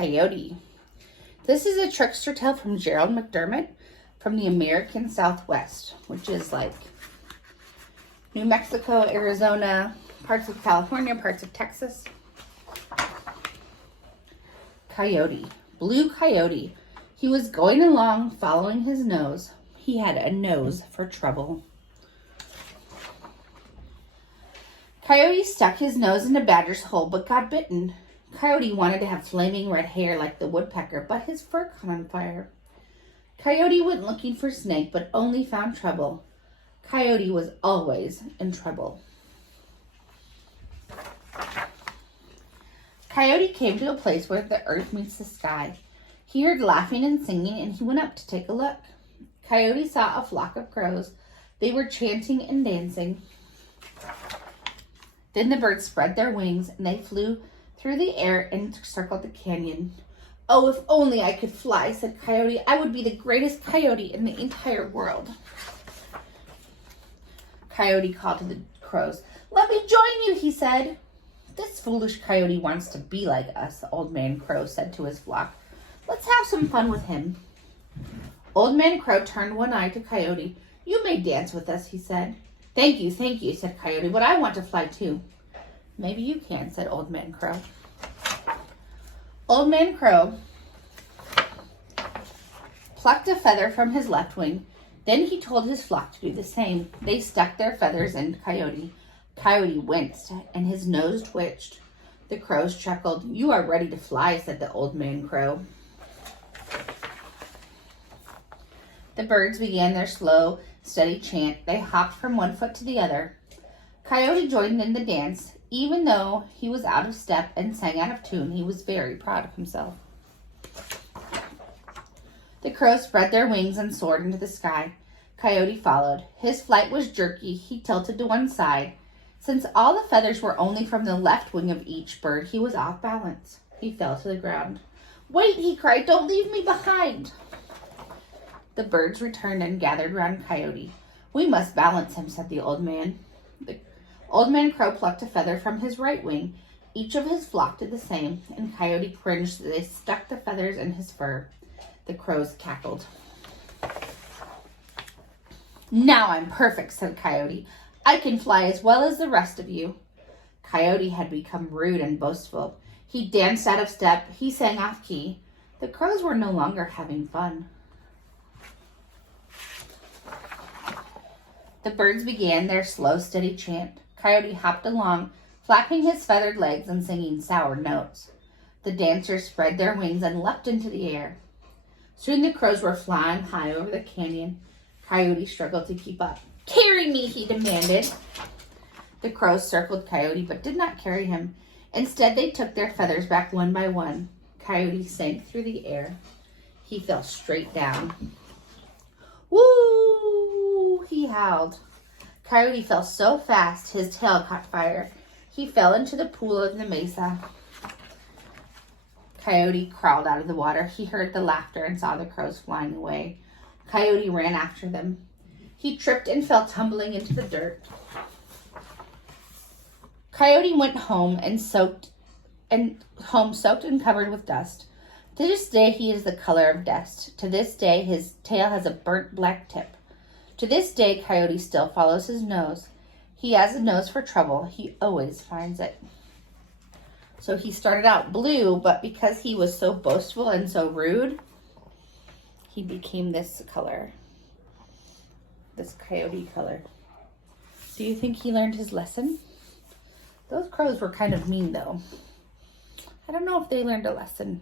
Coyote. This is a trickster tale from Gerald McDermott from the American Southwest, which is like New Mexico, Arizona, parts of California, parts of Texas. Coyote. Blue Coyote. He was going along following his nose. He had a nose for trouble. Coyote stuck his nose in a badger's hole but got bitten. Coyote wanted to have flaming red hair like the woodpecker, but his fur caught on fire. Coyote went looking for Snake but only found trouble. Coyote was always in trouble. Coyote came to a place where the earth meets the sky. He heard laughing and singing, and he went up to take a look. Coyote saw a flock of crows. They were chanting and dancing. Then the birds spread their wings, and they flew through the air and circled the canyon. "Oh, if only I could fly," said Coyote. "I would be the greatest coyote in the entire world." Coyote called to the crows. "Let me join you," he said. "This foolish coyote wants to be like us," the old man crow said to his flock. "Let's have some fun with him." Old man Crow turned one eye to Coyote. "You may dance with us," he said. Thank you, said Coyote, "but I want to fly too." "Maybe you can," said Old Man Crow. Old Man Crow plucked a feather from his left wing. Then he told his flock to do the same. They stuck their feathers in Coyote. Coyote winced, and his nose twitched. The crows chuckled. "You are ready to fly," said the Old Man Crow. The birds began their slow, steady chant. They hopped from one foot to the other. Coyote joined in the dance. Even though he was out of step and sang out of tune, he was very proud of himself. The crows spread their wings and soared into the sky. Coyote followed. His flight was jerky. He tilted to one side. Since all the feathers were only from the left wing of each bird, he was off balance. He fell to the ground. "Wait," he cried, "don't leave me behind." The birds returned and gathered round Coyote. "We must balance him," said the old man. The Old Man Crow plucked a feather from his right wing. Each of his flock did the same, and Coyote cringed as they stuck the feathers in his fur. The crows cackled. "Now I'm perfect," said Coyote. "I can fly as well as the rest of you." Coyote had become rude and boastful. He danced out of step. He sang off key. The crows were no longer having fun. The birds began their slow, steady chant. Coyote hopped along, flapping his feathered legs and singing sour notes. The dancers spread their wings and leapt into the air. Soon the crows were flying high over the canyon. Coyote struggled to keep up. "Carry me," he demanded. The crows circled Coyote but did not carry him. Instead, they took their feathers back one by one. Coyote sank through the air. He fell straight down. "Woo!" he howled. Coyote fell so fast, his tail caught fire. He fell into the pool of the mesa. Coyote crawled out of the water. He heard the laughter and saw the crows flying away. Coyote ran after them. He tripped and fell tumbling into the dirt. Coyote went home soaked and covered with dust. To this day, he is the color of dust. To this day, his tail has a burnt black tip. To this day, Coyote still follows his nose. He has a nose for trouble. He always finds it. So he started out blue, but because he was so boastful and so rude, he became this color. This coyote color. Do you think he learned his lesson? Those crows were kind of mean, though. I don't know if they learned a lesson.